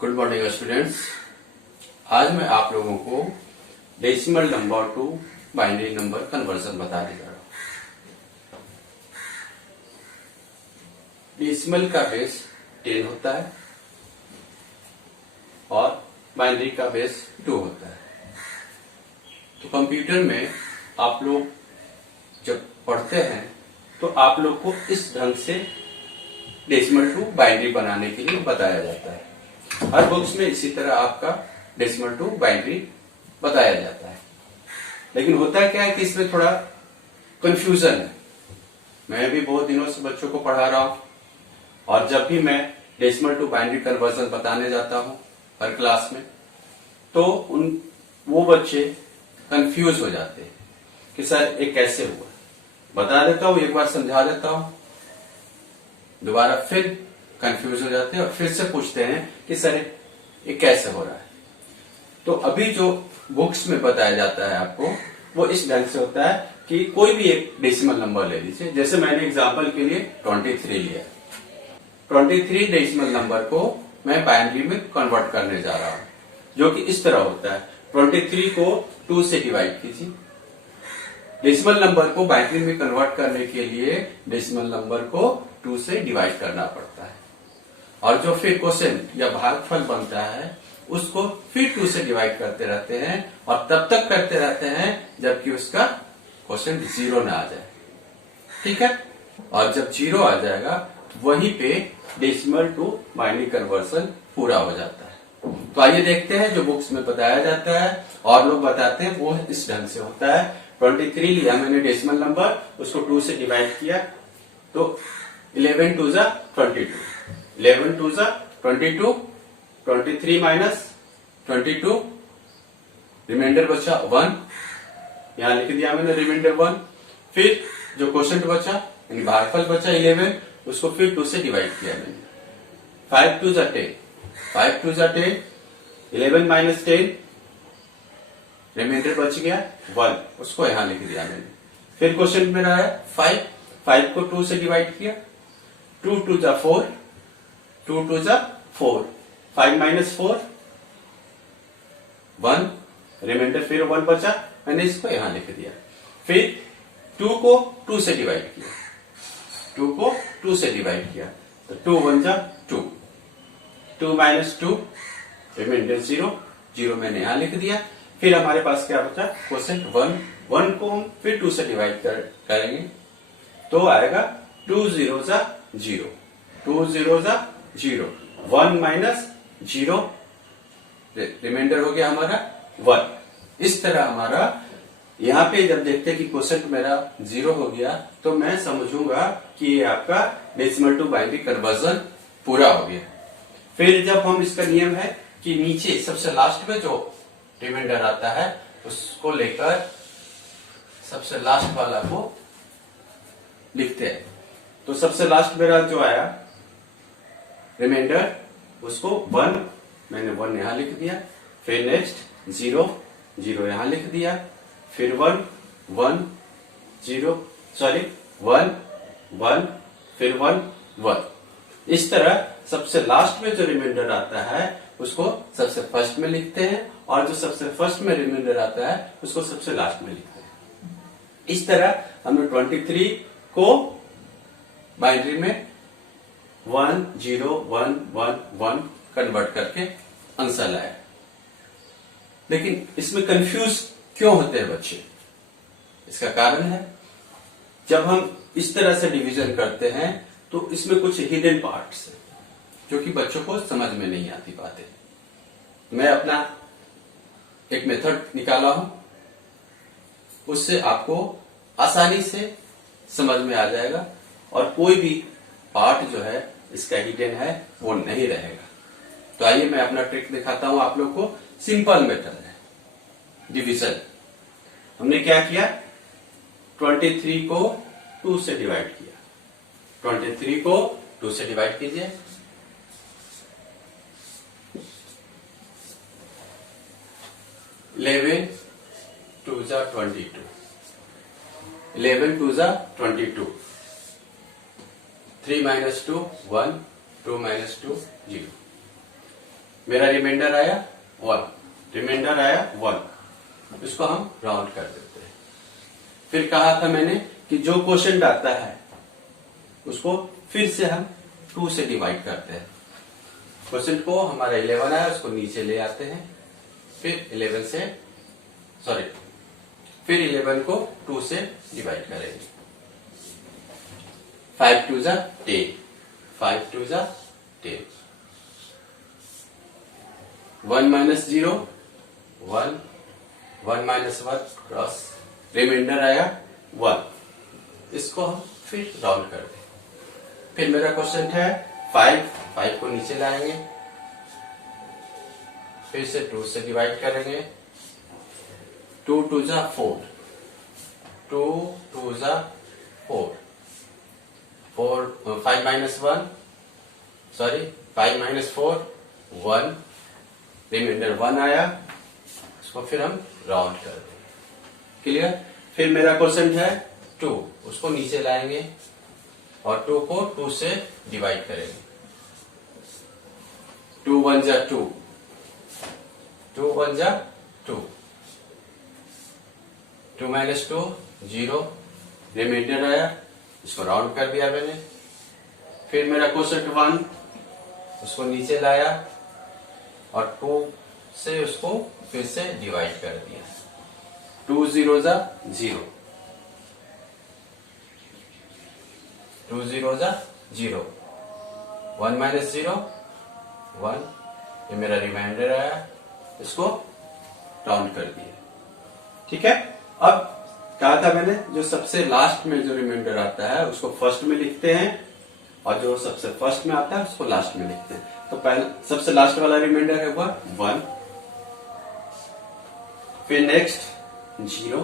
Good morning students. आज मैं आप लोगों को decimal number two binary number conversion बताने जा रहा हूं। डेसिमल का बेस 10 होता है और बाइनरी का बेस 2 होता है। तो कंप्यूटर में आप लोग जब पढ़ते हैं तो आप लोग को इस ढंग से डेसिमल टू बाइनरी बनाने के लिए बताया जाता है। हर बुक्स में इसी तरह आपका डेसिमल टू बाइनरी बताया जाता है। लेकिन होता क्या है कि इसमें थोड़ा कंफ्यूजन है। मैं भी बहुत दिनों से बच्चों को पढ़ा रहा हूं और जब भी मैं डेसिमल टू बाइनरी कन्वर्जन बताने जाता हूं हर क्लास में, तो वो बच्चे कंफ्यूज हो जाते हैं कि सर ये कैसे हुआ। बता देता हूं, एक बार समझा देता हूं, दोबारा फिर कंफ्यूज हो जाते हैं और फिर से पूछते हैं कि सर ये कैसे हो रहा है। तो अभी जो बुक्स में बताया जाता है आपको वो इस ढंग से होता है कि कोई भी एक डेसिमल नंबर ले लीजिए। जैसे मैंने एग्जांपल के लिए 23 लिया। 23 डेसिमल नंबर को मैं बाइनरी में कन्वर्ट करने जा रहा हूं, जो कि इस तरह होता है। 23 को 2 से डिवाइड कीजिए। डेसिमल नंबर को बाइनरी में कन्वर्ट करने के लिए डेसिमल नंबर को 2 से डिवाइड करना पड़ता है और जो फिर क्वोशिएंट या भागफल बनता है उसको फिर 2 से डिवाइड करते रहते हैं और तब तक करते रहते हैं जबकि उसका क्वोशिएंट 0 ना आ जाए। ठीक है, और जब 0 आ जाएगा तो वहीं पे डेसिमल टू बाइनरी कन्वर्सन पूरा हो जाता है। तो आइए देखते हैं जो बुक्स में बताया जाता है और लोग बताते हैं वो इस ढंग से होता है। 23 लिया मैंने डेसिमल नंबर, उसको 2 से डिवाइड किया तो 11 2 जा 22, 11 2 जा 22, 23 माइनस 22, रिमाइंडर बचा 1, यहां लिख दिया मैंने रिमाइंडर 1। फिर जो क्वोशिएंट बचा यानी भागफल बचा 11, उसको फिर 2 से डिवाइड किया मैंने। 5 2 जा 10, 5 2 जा 10, 11 माइनस 10, रिमाइंडर बच गया 1, उसको यहां लिख दिया मैंने। फिर क्वोशिएंट मेरा है 5, 5 को 2 से डिवाइड किया, 2 2 जा 4, 2 2 जा 4, 5 माइनस 4 1, रिमाइंडर फिर 1 बचा, मैंने इसको यहां लिख दिया। फिर 2 को 2 से डिवाइड किया, 2 को 2 से डिवाइड किया तो 2 1 जा 2, 2 माइनस 2, रिमाइंडर 0, 0 मैंने यहां लिख दिया। फिर हमारे पास क्या बचा क्वोशिएंट 1, 1 को हम फिर 2 से डिवाइड करेंगे तो आएगा 2 0 जा 0, 2 0 जा 0, 1 माइनस 0, रिमाइंडर हो गया हमारा 1। इस तरह हमारा यहाँ पे जब देखते हैं कि क्वोशिएंट मेरा 0 हो गया तो मैं समझूंगा कि ये आपका डेसिमल टू बाइनरी कन्वर्जन पूरा हो गया। फिर जब हम इसका नियम है कि नीचे सबसे लास्ट में जो रिमाइंडर आता है उसको लेकर सबसे लास्ट वाला को लिखते हैं। तो सबसे लास्ट मेरा जो आया रिमाइंडर उसको 1, मैंने 1 यहां लिख दिया। फिर नेक्स्ट 0 0 यहां लिख दिया। फिर 1 1 0 सॉरी 1 1 फिर 1 1। इस तरह सबसे लास्ट में जो रिमाइंडर आता है उसको सबसे फर्स्ट में लिखते हैं और जो सबसे फर्स्ट में रिमाइंडर आता है उसको सबसे लास्ट में लिखते हैं। इस तरह हमने 23 को बाइनरी में 1 0 1 1 1 कन्वर्ट करके आंसर लाया। लेकिन इसमें कंफ्यूज क्यों होते हैं बच्चे? इसका कारण है जब हम इस तरह से डिवीजन करते हैं तो इसमें कुछ हिडन पार्ट्स है जो कि बच्चों को समझ में नहीं आती बातें। मैं अपना एक मेथड निकाला हूं, उससे आपको आसानी से समझ में आ जाएगा और कोई भी पार्ट जो है इसका हिडन है वो नहीं रहेगा। तो आइए मैं अपना ट्रिक दिखाता हूं आप लोग को। सिंपल मेथड है डिवीजन। हमने क्या किया, 23 को 2 से डिवाइड किया। 23 को 2 से डिवाइड कीजिए। 11 2 जा 22, 11 2 जा 22, 3 माइनस 2 1, 2 माइनस 2 0। मेरा रिमाइंडर आया 1, रिमाइंडर आया 1, इसको हम राउंड कर देते हैं। फिर कहा था मैंने कि जो क्वोशिएंट आता है उसको फिर से हम 2 से डिवाइड करते हैं। क्वोशिएंट को हमारा 11 आया, उसको नीचे ले आते हैं, फिर 11 से फिर 11 को 2 से डिवाइड करेंगे। 5 2 जा 10, 5 2 जा 10, 1 माइनस 0 1, 1 माइनस 1 क्रॉस, रिमाइंडर आया 1, इसको हम फिर राउंड कर दें। फिर मेरा क्वेश्चन है 5 को नीचे लाएंगे, फिर से 2 से डिवाइड करेंगे, 2 2 जा 4, 2 2 जा 4, 5 माइनस 1 5 माइनस 4 1, रिमाइंडर 1 आया, इसको फिर हम राउंड कर देंगे। क्लियर? फिर मेरा क्वेश्चन है 2, उसको नीचे लाएंगे और 2 को 2 से डिवाइड करेंगे। 2 1 जा 2, 2 1 जा 2, 2 माइनस 2 0, रिमाइंडर आया, इसको राउंड कर दिया मैंने। फिर मेरा क्वोशिएंट 1, उसको नीचे लाया और 2 से उसको फिर से डिवाइड कर दिया। 2 0 जा 0, 2 0 जा 0, 1 माइनस 0 1, ये मेरा रिमाइंडर आया, इसको राउंड कर दिया। ठीक है? अब कहा था मैंने जो सबसे लास्ट में जो रिमाइंडर आता है उसको फर्स्ट में लिखते हैं और जो सबसे फर्स्ट में आता है उसको लास्ट में लिखते हैं। तो पहले सबसे लास्ट वाला रिमाइंडर है वो 1, फिर नेक्स्ट 0,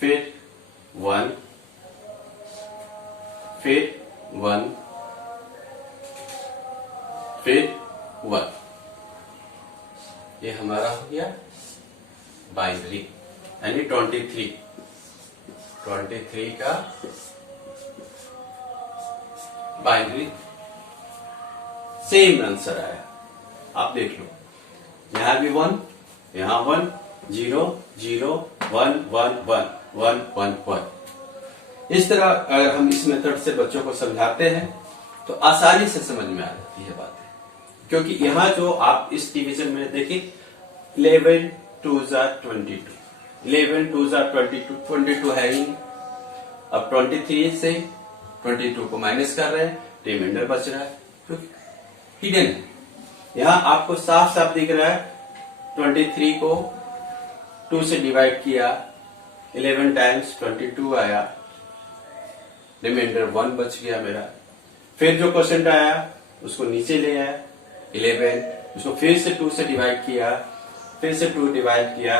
फिर 1, फिर 1, फिर 1, ये हमारा हो गया बाइनरी यानी 23 का बाइनरी सेम आंसर आया। आप देख लो, यहां भी 1, यहां 1 0 0 1 1 1 1 1 1। इस तरह अगर हम इस मेथड से बच्चों को समझाते हैं तो आसानी से समझ में आ जाती है बातें, क्योंकि यहां जो आप इस डिवीजन में देखिए 11 2 जा 22, 11 2 जा 22, 22 है ही। अब 23 से 22 को माइनस कर रहे हैं, रिमाइंडर बच रहा है, क्योंकि हिडन है। यहां आपको साफ साफ दिख रहा है 23 को 2 से डिवाइड किया, 11 टाइम्स 22 आया, रिमाइंडर 1 बच गया मेरा। फिर जो क्वेश्चन आया उसको नीचे ले आया 11, उसको फिर से 2 से डिवाइड किया, फिर से 2 डिवाइड किया,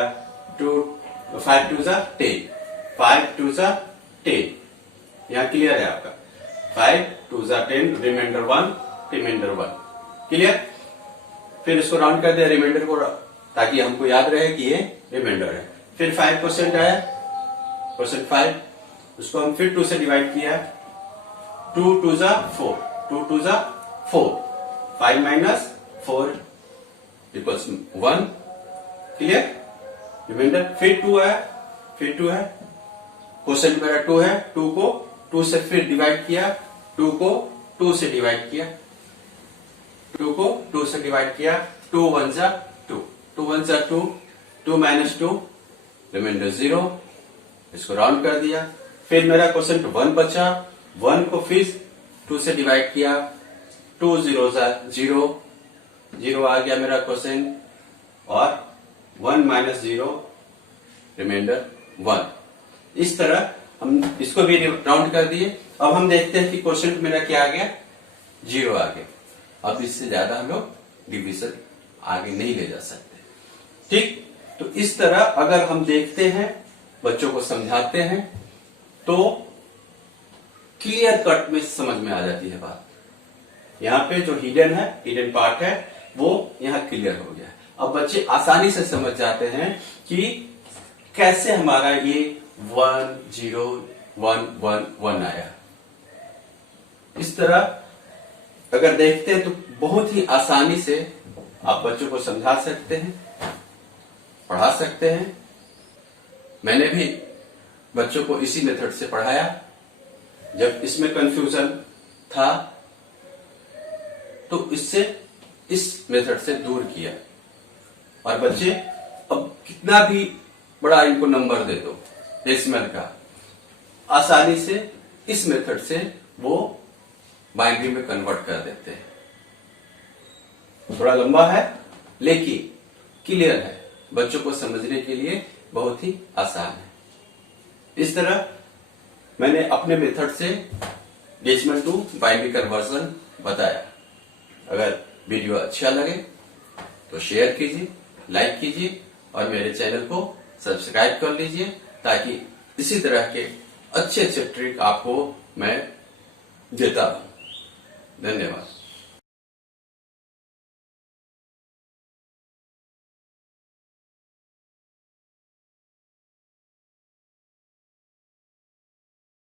5 2 जा 10, 5 2 जा 10, यहां क्लियर है आपका। 5 2 जा 10, रिमाइंडर 1, रिमाइंडर 1, क्लियर। फिर इसको राउंड कर दिया रिमाइंडर को, ताकि हमको याद रहे कि ये रिमाइंडर है। फिर 5% आया, क्वेश्चन 5, उसको हम फिर 2 से डिवाइड किया, 2 2 जा 4, 2 2 जा 4, 5 माइनस 4 इक्वल्स 1, क्लियर, रिमाइंडर। फिर 2 आया, फिर 2 है, क्वेश्चन मेरा 2 है, 2 को 2 से फिर डिवाइड किया, 2 को 2 से डिवाइड किया, 2 को 2 से डिवाइड किया, 2 1 जा 2, 2 1 जा 2, 2 माइनस 2, रिमाइंडर 0, इसको राउंड कर दिया। फिर मेरा क्वेश्चन 1 बचा, 1 को फिर 2 से डिवाइड किया, 2 0 जा 0, 0 आ गया मेरा क्वेश्चन, और 1 माइनस 0, रिमाइंडर 1। इस तरह हम इसको भी राउंड कर दिए। अब हम देखते हैं कि क्वेश्चन मेरा क्या आ गया, 0 आ गया। अब इससे ज्यादा हम लोग डिवीजन आगे नहीं ले जा सकते। ठीक, तो इस तरह अगर हम देखते हैं, बच्चों को समझाते हैं, तो क्लियर कट में समझ में आ जाती है बात। यहाँ पे जो हिडन है, हिडन पार्ट है, वो यहाँ क्लियर हो गया। अब बच्चे आसानी से समझ जाते हैं कि कैसे हमारा ये 1 0 1 1 1 आया। इस तरह अगर देखते हैं तो बहुत ही आसानी से आप बच्चों को समझा सकते हैं, पढ़ा सकते हैं। मैंने भी बच्चों को इसी मेथड से पढ़ाया। जब इसमें कंफ्यूजन था तो इससे इस मेथड से दूर किया, और बच्चे अब कितना भी बड़ा इनको नंबर दे दो डेसिमल का, आसानी से इस मेथड से वो बाइनरी में कन्वर्ट कर देते हैं। थोड़ा लंबा है लेकिन क्लियर है, बच्चों को समझने के लिए बहुत ही आसान है। इस तरह मैंने अपने मेथड से डेसिमल टू बाइनरी कन्वर्जन बताया। अगर वीडियो अच्छा लगे तो शेयर कीजिए, लाइक कीजिए और मेरे चैनल को सब्सक्राइब कर लीजिए, ताकि इसी तरह के अच्छे अच्छे ट्रिक आपको मैं देता रहूं। धन्यवाद।